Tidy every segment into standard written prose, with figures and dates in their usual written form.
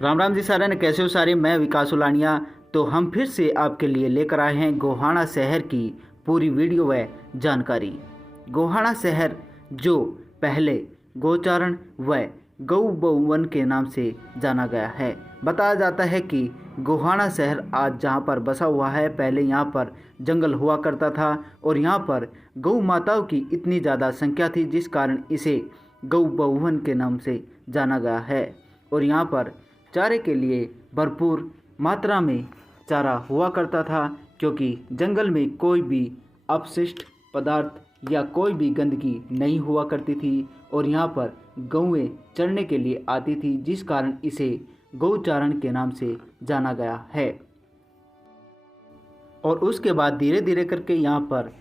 राम राम जी सारे ने, कैसे हो सारे। मैं विकास उलानिया। तो हम फिर से आपके लिए लेकर आए हैं गोहाना शहर की पूरी वीडियो व जानकारी। गोहाना शहर जो पहले गौचारण व गौ बहुवन के नाम से जाना गया है। बताया जाता है कि गोहाना शहर आज जहाँ पर बसा हुआ है, पहले यहाँ पर जंगल हुआ करता था और यहाँ पर गौ माताओं की इतनी ज़्यादा संख्या थी जिस कारण इसे गौ बहुवन के नाम से जाना गया है। और यहाँ पर चारे के लिए भरपूर मात्रा में चारा हुआ करता था, क्योंकि जंगल में कोई भी अपशिष्ट पदार्थ या कोई भी गंदगी नहीं हुआ करती थी और यहाँ पर गौएं चरने के लिए आती थी, जिस कारण इसे गौचारण के नाम से जाना गया है। और उसके बाद धीरे धीरे करके यहाँ पर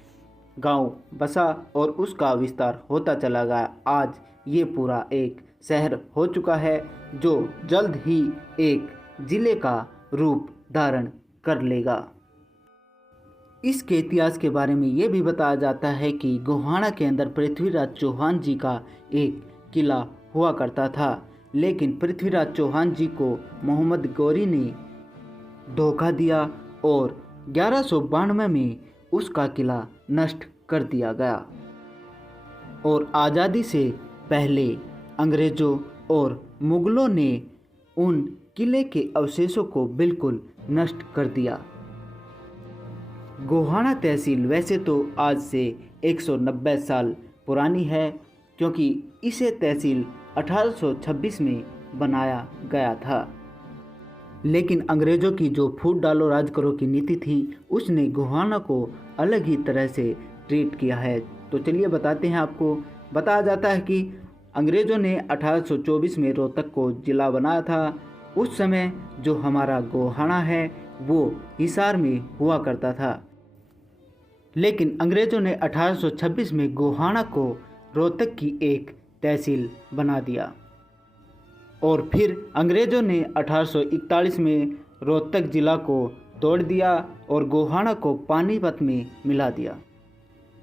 गांव बसा और उसका विस्तार होता चला गया। आज ये पूरा एक शहर हो चुका है जो जल्द ही एक ज़िले का रूप धारण कर लेगा। इसके इतिहास के बारे में ये भी बताया जाता है कि गोहाना के अंदर पृथ्वीराज चौहान जी का एक किला हुआ करता था, लेकिन पृथ्वीराज चौहान जी को मोहम्मद गौरी ने धोखा दिया और 1192 में उसका किला नष्ट कर दिया गया। और आज़ादी से पहले अंग्रेज़ों और मुग़लों ने उन किले के अवशेषों को बिल्कुल नष्ट कर दिया। गोहाना तहसील वैसे तो आज से 190 साल पुरानी है, क्योंकि इसे तहसील 1826 में बनाया गया था। लेकिन अंग्रेज़ों की जो फूट डालो राज करो की नीति थी, उसने गोहाना को अलग ही तरह से ट्रीट किया है। तो चलिए बताते हैं आपको। बताया जाता है कि अंग्रेज़ों ने 1824 में रोहतक को ज़िला बनाया था। उस समय जो हमारा गोहाना है वो हिसार में हुआ करता था, लेकिन अंग्रेज़ों ने 1826 में गोहाना को रोहतक की एक तहसील बना दिया। और फिर अंग्रेज़ों ने 1841 में रोहतक ज़िला को तोड़ दिया और गोहाना को पानीपत में मिला दिया।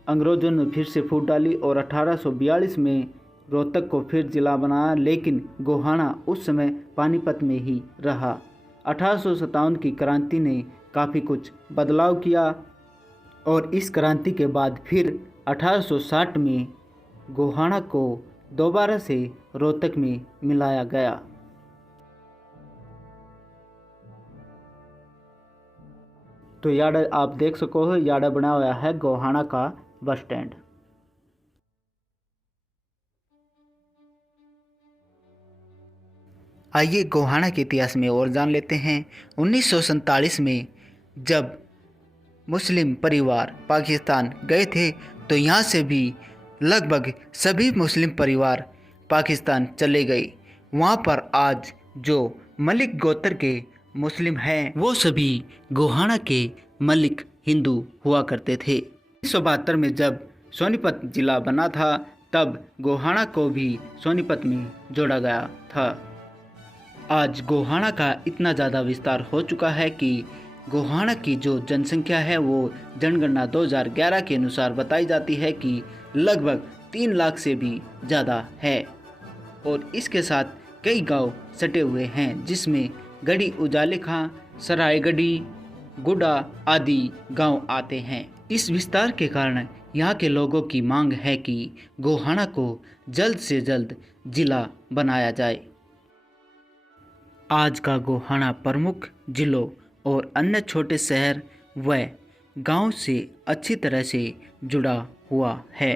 अंग्रेज़ों ने फिर से फूट डाली और 1842 में रोहतक को फिर ज़िला बनाया, लेकिन गोहाना उस समय पानीपत में ही रहा। 1857 की क्रांति ने काफ़ी कुछ बदलाव किया और इस क्रांति के बाद फिर 1860 में गोहाना को दोबारा से रोहतक में मिलाया गया। तो यार आप देख सको हो, यार बना हुआ है गोहाना का बस स्टैंड। आइए गोहाना के इतिहास में और जान लेते हैं। 1947 में जब मुस्लिम परिवार पाकिस्तान गए थे तो यहाँ से भी लगभग सभी मुस्लिम परिवार पाकिस्तान चले गए। वहाँ पर आज जो मलिक गोत्र के मुस्लिम हैं वो सभी गोहाना के मलिक हिंदू हुआ करते थे। 1972 में जब सोनीपत ज़िला बना था तब गोहाना को भी सोनीपत में जोड़ा गया था। आज गोहाना का इतना ज़्यादा विस्तार हो चुका है कि गोहाना की जो जनसंख्या है वो जनगणना 2011 के अनुसार बताई जाती है कि लगभग 3 लाख से भी ज़्यादा है। और इसके साथ कई गांव सटे हुए हैं, जिसमें गढ़ी उजाले खां, सरायगढ़ी, गुडा आदि गांव आते हैं। इस विस्तार के कारण यहाँ के लोगों की मांग है कि गोहाना को जल्द से जल्द जिला बनाया जाए। आज का गोहाना प्रमुख जिलों और अन्य छोटे शहर व गांव से अच्छी तरह से जुड़ा हुआ है।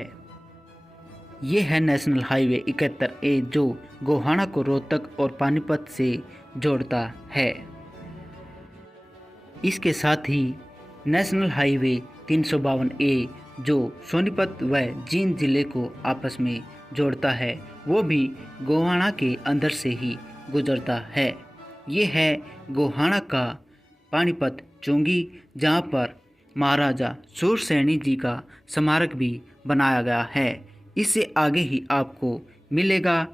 ये है नेशनल हाईवे 71A जो गोहाना को रोहतक और पानीपत से जोड़ता है। इसके साथ ही नेशनल हाईवे 352A जो सोनीपत व जींद जिले को आपस में जोड़ता है, वो भी गोहाना के अंदर से ही गुजरता है। ये है गोहाना का पानीपत चौंगी, जहाँ पर महाराजा सूरसैनी जी का स्मारक भी बनाया गया है। इससे आगे ही आपको मिलेगा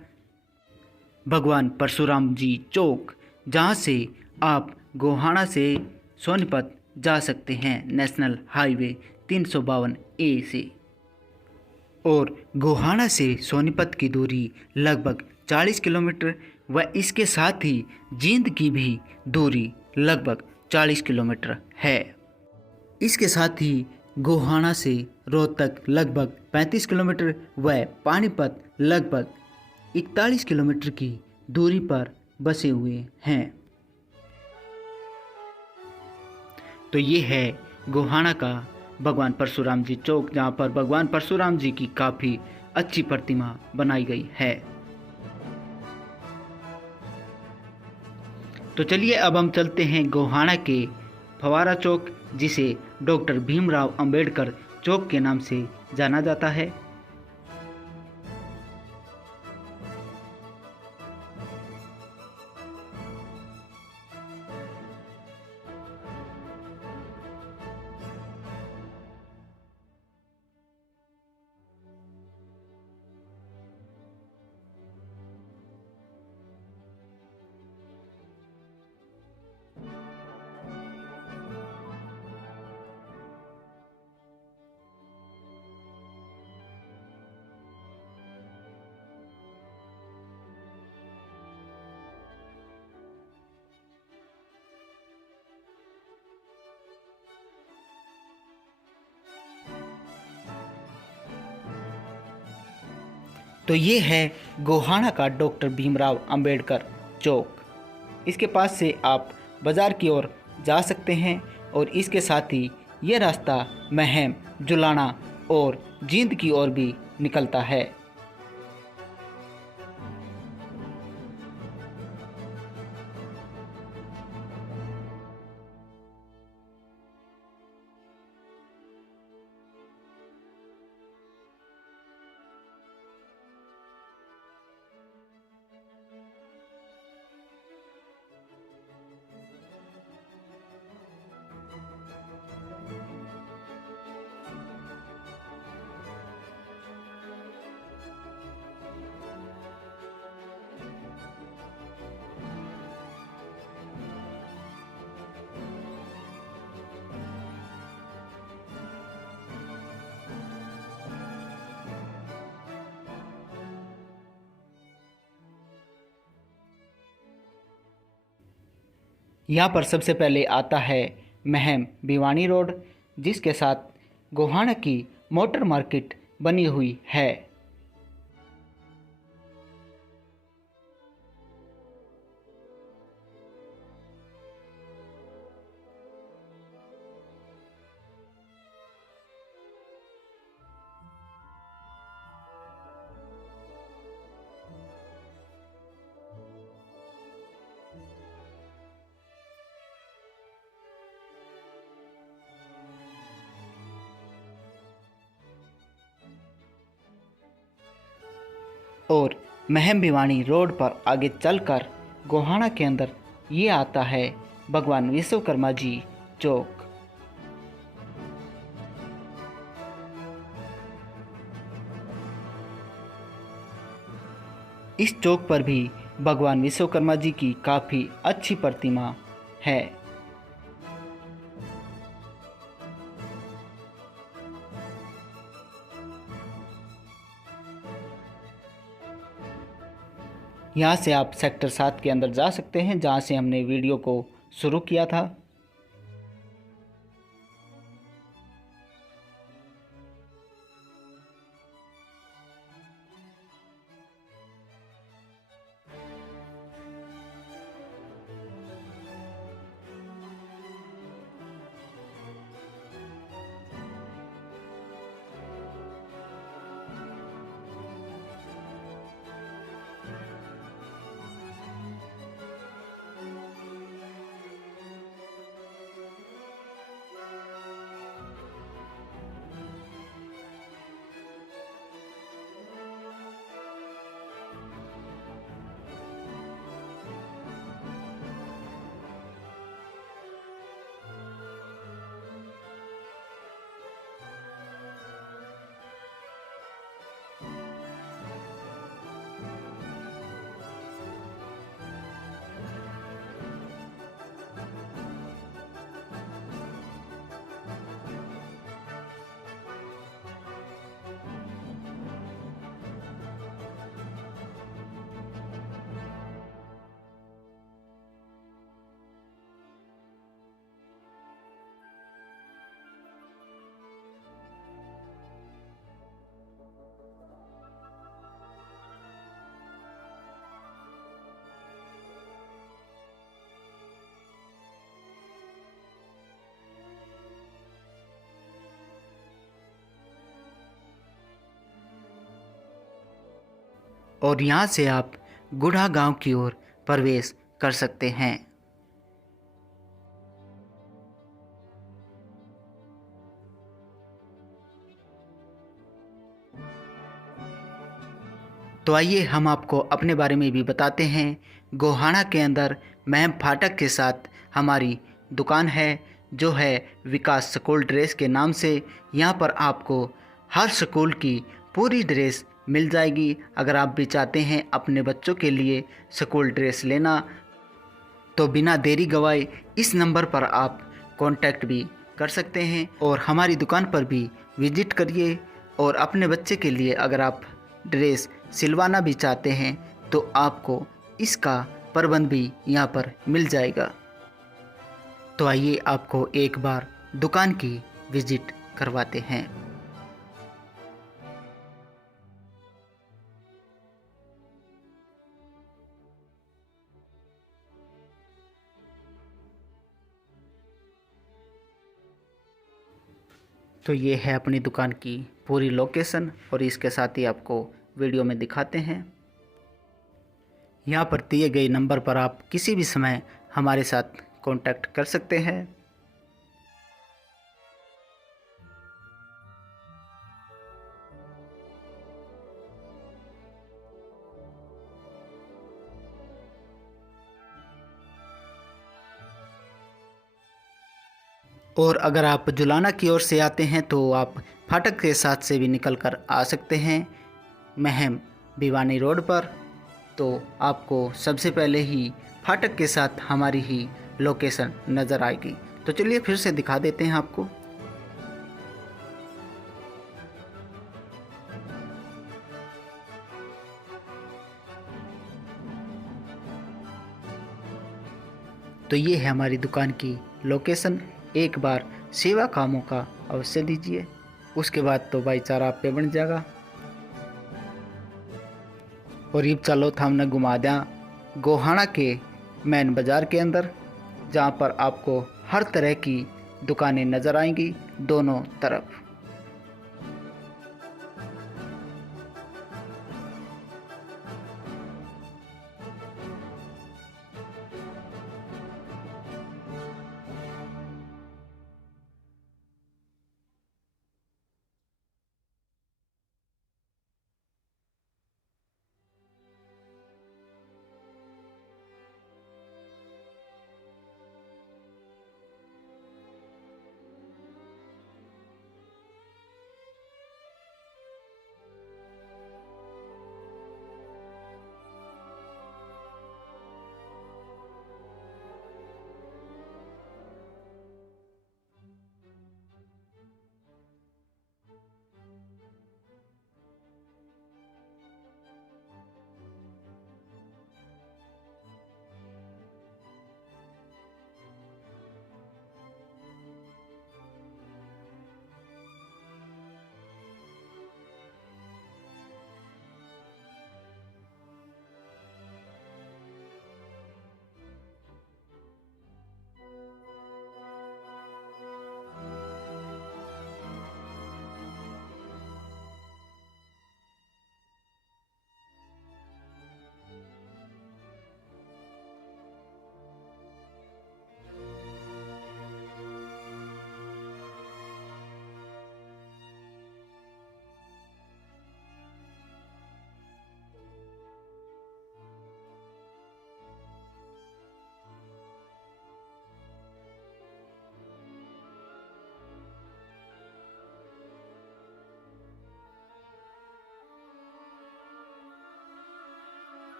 भगवान परशुराम जी चौक, जहाँ से आप गोहाना से सोनीपत जा सकते हैं नेशनल हाईवे 352A से। और गोहाना से सोनीपत की दूरी लगभग 40 किलोमीटर व इसके साथ ही जींद की भी दूरी लगभग 40 किलोमीटर है। इसके साथ ही गोहाना से रोहतक लगभग 35 किलोमीटर व पानीपत लगभग 41 किलोमीटर की दूरी पर बसे हुए हैं। तो ये है गोहाना का भगवान परशुराम जी चौक, जहाँ पर भगवान परशुराम जी की काफ़ी अच्छी प्रतिमा बनाई गई है। तो चलिए अब हम चलते हैं गोहाना के फवारा चौक, जिसे डॉक्टर भीमराव अंबेडकर चौक के नाम से जाना जाता है। तो ये है गोहाना का डॉक्टर भीमराव अंबेडकर चौक। इसके पास से आप बाज़ार की ओर जा सकते हैं और इसके साथ ही ये रास्ता महम, जुलाना और जींद की ओर भी निकलता है। यहाँ पर सबसे पहले आता है महम भिवानी रोड, जिसके साथ गोहाना की मोटर मार्केट बनी हुई है। और महम भिवानी रोड पर आगे चलकर गोहाना के अंदर ये आता है भगवान विश्वकर्मा जी चौक। इस चौक पर भी भगवान विश्वकर्मा जी की काफ़ी अच्छी प्रतिमा है। यहाँ से आप सेक्टर 7 के अंदर जा सकते हैं, जहाँ से हमने वीडियो को शुरू किया था। और यहाँ से आप गुढ़ा गांव की ओर प्रवेश कर सकते हैं। तो आइए हम आपको अपने बारे में भी बताते हैं। गोहाना के अंदर महम फाटक के साथ हमारी दुकान है, जो है विकास स्कूल ड्रेस के नाम से। यहाँ पर आपको हर स्कूल की पूरी ड्रेस मिल जाएगी। अगर आप भी चाहते हैं अपने बच्चों के लिए स्कूल ड्रेस लेना, तो बिना देरी गवाए इस नंबर पर आप कांटेक्ट भी कर सकते हैं और हमारी दुकान पर भी विजिट करिए। और अपने बच्चे के लिए अगर आप ड्रेस सिलवाना भी चाहते हैं तो आपको इसका प्रबंध भी यहाँ पर मिल जाएगा। तो आइए आपको एक बार दुकान की विजिट करवाते हैं। तो ये है अपनी दुकान की पूरी लोकेशन और इसके साथ ही आपको वीडियो में दिखाते हैं। यहाँ पर दिए गए नंबर पर आप किसी भी समय हमारे साथ कांटेक्ट कर सकते हैं। और अगर आप जुलाना की ओर से आते हैं तो आप फाटक के साथ से भी निकल कर आ सकते हैं महम भिवानी रोड पर। तो आपको सबसे पहले ही फाटक के साथ हमारी ही लोकेशन नज़र आएगी। तो चलिए फिर से दिखा देते हैं आपको। तो ये है हमारी दुकान की लोकेशन। एक बार सेवा कामों का अवश्य दीजिए, उसके बाद तो भाईचारा आप पे बन जाएगा। और ये चलो हमने घुमा दिया गोहाना के मेन बाज़ार के अंदर, जहाँ पर आपको हर तरह की दुकानें नज़र आएंगी दोनों तरफ।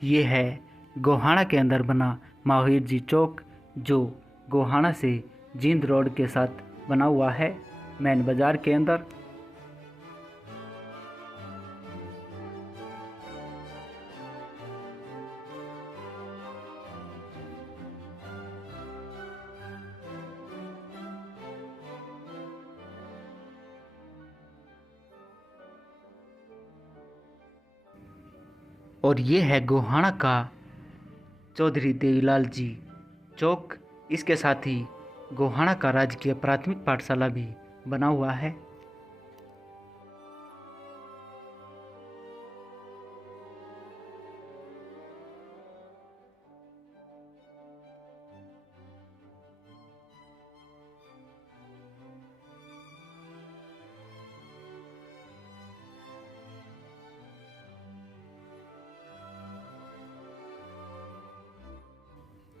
ये है गोहाना के अंदर बना महावीर जी चौक, जो गोहाना से जींद रोड के साथ बना हुआ है, मेन बाज़ार के अंदर। और ये है गोहाना का चौधरी देवीलाल जी चौक। इसके साथ ही गोहाना का राजकीय प्राथमिक पाठशाला भी बना हुआ है।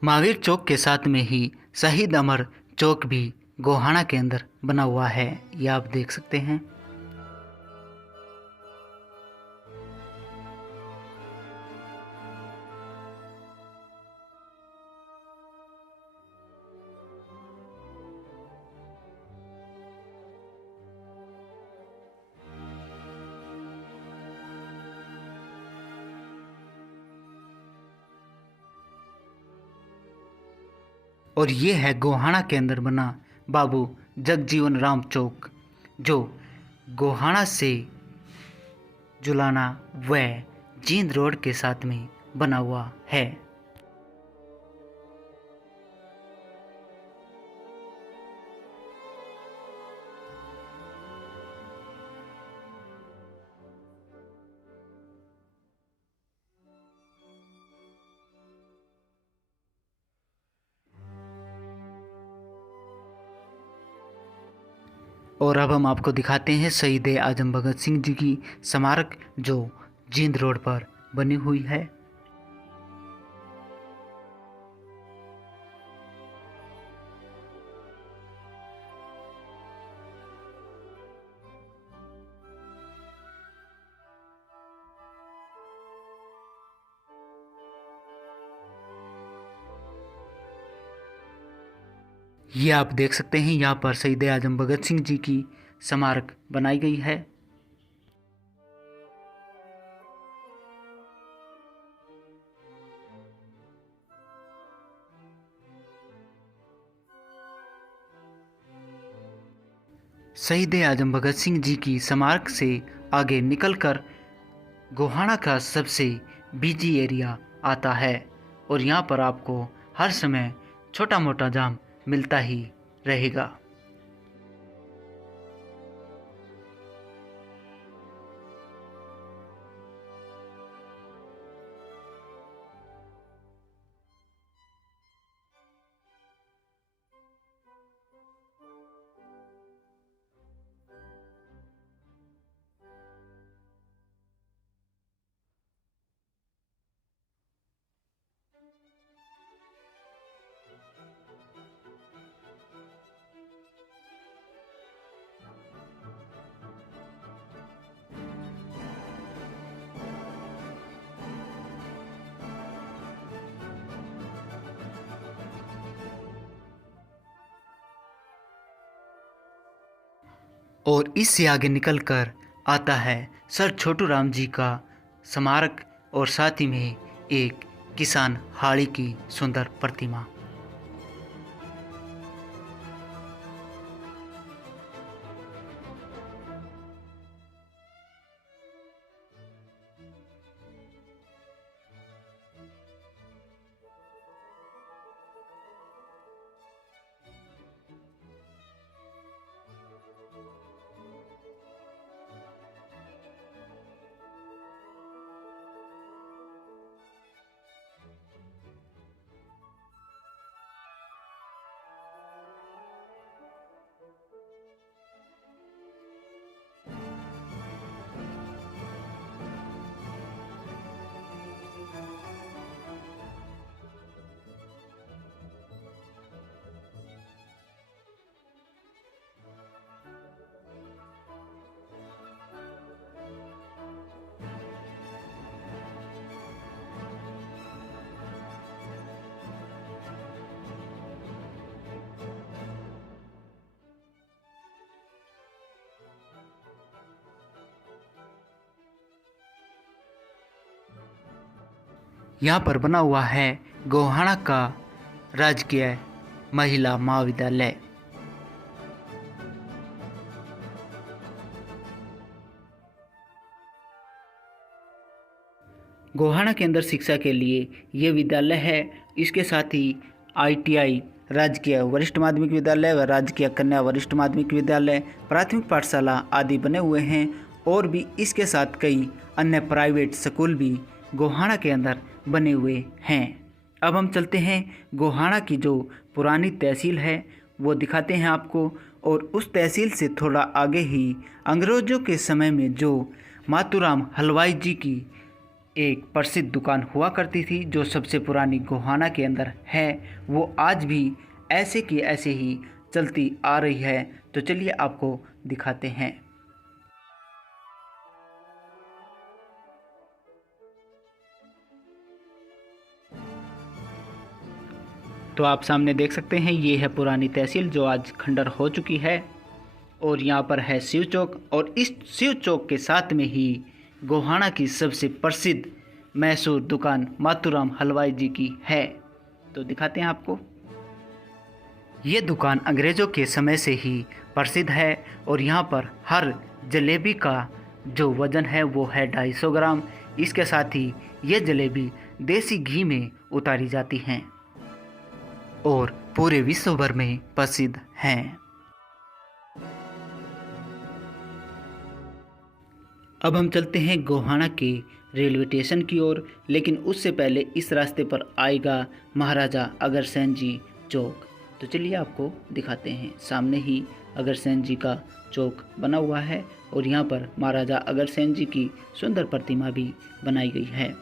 महावीर चौक के साथ में ही शहीद अमर चौक भी गोहाना के अंदर बना हुआ है, ये आप देख सकते हैं। और ये है गोहाना के अंदर बना बाबू जगजीवन राम चौक, जो गोहाना से जुलाना व जींद रोड के साथ में बना हुआ है। और अब हम आपको दिखाते हैं शहीद आजम भगत सिंह जी की स्मारक, जो जींद रोड पर बनी हुई है। ये आप देख सकते हैं, यहाँ पर शहीद आजम भगत सिंह जी की स्मारक बनाई गई है। शहीद आजम भगत सिंह जी की स्मारक से आगे निकलकर गोहाना का सबसे बिजी एरिया आता है, और यहाँ पर आपको हर समय छोटा मोटा जाम मिलता ही रहेगा। और इससे आगे निकलकर आता है सर छोटू राम जी का स्मारक, और साथ ही में एक किसान हाड़ी की सुंदर प्रतिमा। यहाँ पर बना हुआ है गोहाना का राजकीय महिला महाविद्यालय। गोहाना के अंदर शिक्षा के लिए ये विद्यालय है। इसके साथ ही ITI राजकीय वरिष्ठ माध्यमिक विद्यालय व राजकीय कन्या वरिष्ठ माध्यमिक विद्यालय, प्राथमिक पाठशाला आदि बने हुए हैं और भी इसके साथ कई अन्य प्राइवेट स्कूल भी गोहाना के अंदर बने हुए हैं। अब हम चलते हैं गोहाना की जो पुरानी तहसील है वो दिखाते हैं आपको। और उस तहसील से थोड़ा आगे ही अंग्रेज़ों के समय में जो मातूराम हलवाई जी की एक प्रसिद्ध दुकान हुआ करती थी, जो सबसे पुरानी गोहाना के अंदर है, वो आज भी ऐसे की ऐसे ही चलती आ रही है। तो चलिए आपको दिखाते हैं। तो आप सामने देख सकते हैं, ये है पुरानी तहसील जो आज खंडर हो चुकी है। और यहाँ पर है शिव चौक, और इस शिव चौक के साथ में ही गोहाना की सबसे प्रसिद्ध मशहूर दुकान मातूराम हलवाई जी की है। तो दिखाते हैं आपको। ये दुकान अंग्रेज़ों के समय से ही प्रसिद्ध है और यहाँ पर हर जलेबी का जो वज़न है वो है 250 ग्राम। इसके साथ ही ये जलेबी देसी घी में उतारी जाती हैं और पूरे विश्व भर में प्रसिद्ध हैं। अब हम चलते हैं गोहाना के रेलवे स्टेशन की ओर, लेकिन उससे पहले इस रास्ते पर आएगा महाराजा अग्रसेन जी चौक। तो चलिए आपको दिखाते हैं। सामने ही अग्रसेन जी का चौक बना हुआ है और यहाँ पर महाराजा अग्रसेन जी की सुंदर प्रतिमा भी बनाई गई है।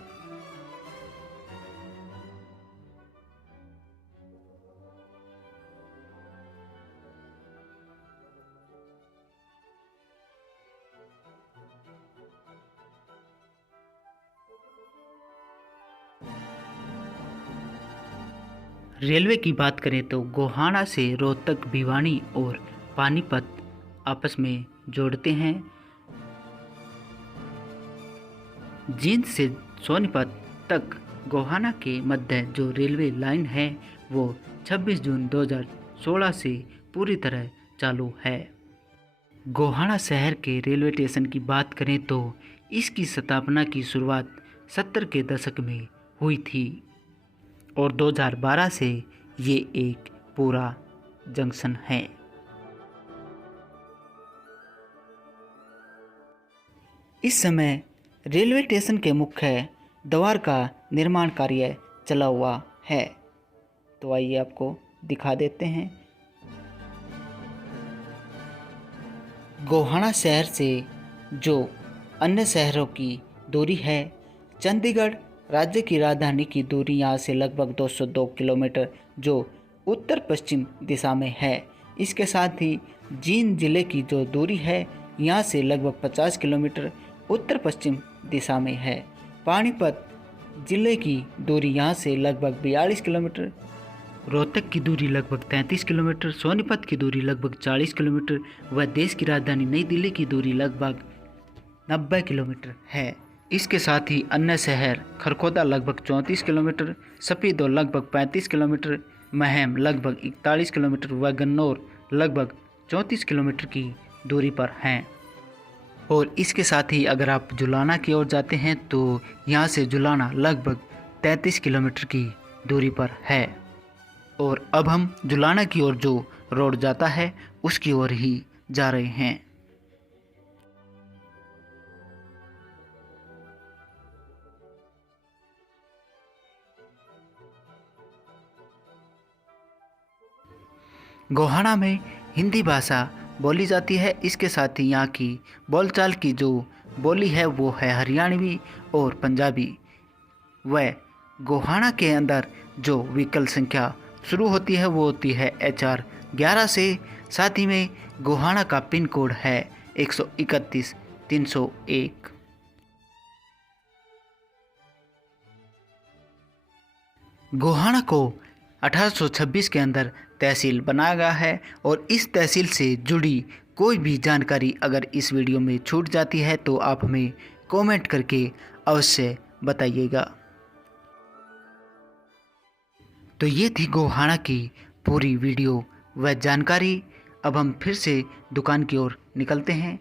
रेलवे की बात करें तो गोहाना से रोहतक, भिवानी और पानीपत आपस में जोड़ते हैं। जींद से सोनीपत तक गोहाना के मध्य जो रेलवे लाइन है वो 26 जून 2016 से पूरी तरह चालू है। गोहाना शहर के रेलवे स्टेशन की बात करें तो इसकी स्थापना की शुरुआत 70 के दशक में हुई थी और 2012 से ये एक पूरा जंक्शन है। इस समय रेलवे स्टेशन के मुख्य द्वार का निर्माण कार्य चला हुआ है। तो आइए आपको दिखा देते हैं। गोहाना शहर से जो अन्य शहरों की दूरी है, चंडीगढ़ राज्य की राजधानी की दूरी यहाँ से लगभग 202 किलोमीटर जो उत्तर पश्चिम दिशा में है। इसके साथ ही जींद जिले की जो दूरी है यहाँ से लगभग 50 किलोमीटर उत्तर पश्चिम दिशा में है। पानीपत जिले की दूरी यहाँ से लगभग 42 किलोमीटर, रोहतक की दूरी लगभग 33 किलोमीटर, सोनीपत की दूरी लगभग 40 किलोमीटर व देश की राजधानी नई दिल्ली की दूरी लगभग 90 किलोमीटर है। इसके साथ ही अन्य शहर खरखोदा लगभग 34 किलोमीटर, सफीदो लगभग 35 किलोमीटर, महम लगभग 41 किलोमीटर व गन्नौर लगभग 34 किलोमीटर की दूरी पर हैं। और इसके साथ ही अगर आप जुलाना की ओर जाते हैं तो यहाँ से जुलाना लगभग 33 किलोमीटर की दूरी पर है। और अब हम जुलाना की ओर जो रोड जाता है उसकी ओर ही जा रहे हैं। गोहाना में हिंदी भाषा बोली जाती है। इसके साथ ही यहाँ की बोलचाल की जो बोली है वो है हरियाणवी और पंजाबी। व गोहाना के अंदर जो व्हीकल संख्या शुरू होती है वो होती है HR 11 से। साथ ही में गोहाना का पिन कोड है 131 301। गोहाना को 1826 के अंदर तहसील बनाया गया है और इस तहसील से जुड़ी कोई भी जानकारी अगर इस वीडियो में छूट जाती है तो आप हमें कमेंट करके अवश्य बताइएगा। तो ये थी गोहाना की पूरी वीडियो व जानकारी। अब हम फिर से दुकान की ओर निकलते हैं।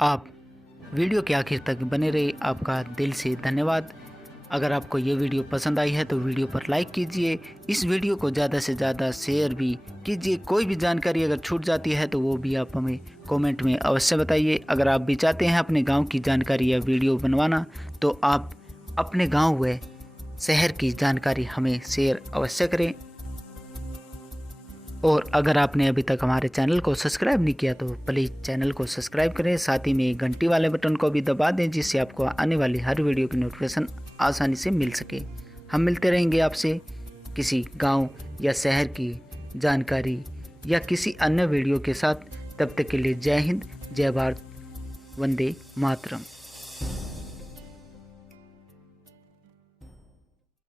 आप वीडियो के आखिर तक बने रहे, आपका दिल से धन्यवाद। अगर आपको ये वीडियो पसंद आई है तो वीडियो पर लाइक कीजिए, इस वीडियो को ज़्यादा से ज़्यादा शेयर भी कीजिए। कोई भी जानकारी अगर छूट जाती है तो वो भी आप हमें कमेंट में अवश्य बताइए। अगर आप भी चाहते हैं अपने गांव की जानकारी या वीडियो बनवाना तो आप अपने गांव व शहर की जानकारी हमें शेयर अवश्य करें। और अगर आपने अभी तक हमारे चैनल को सब्सक्राइब नहीं किया तो प्लीज़ चैनल को सब्सक्राइब करें, साथ ही में घंटी वाले बटन को भी दबा दें जिससे आपको आने वाली हर वीडियो की नोटिफिकेशन आसानी से मिल सके। हम मिलते रहेंगे आपसे किसी गांव या शहर की जानकारी या किसी अन्य वीडियो के साथ। तब तक के लिए जय हिंद, जय भारत, वंदे मातरम।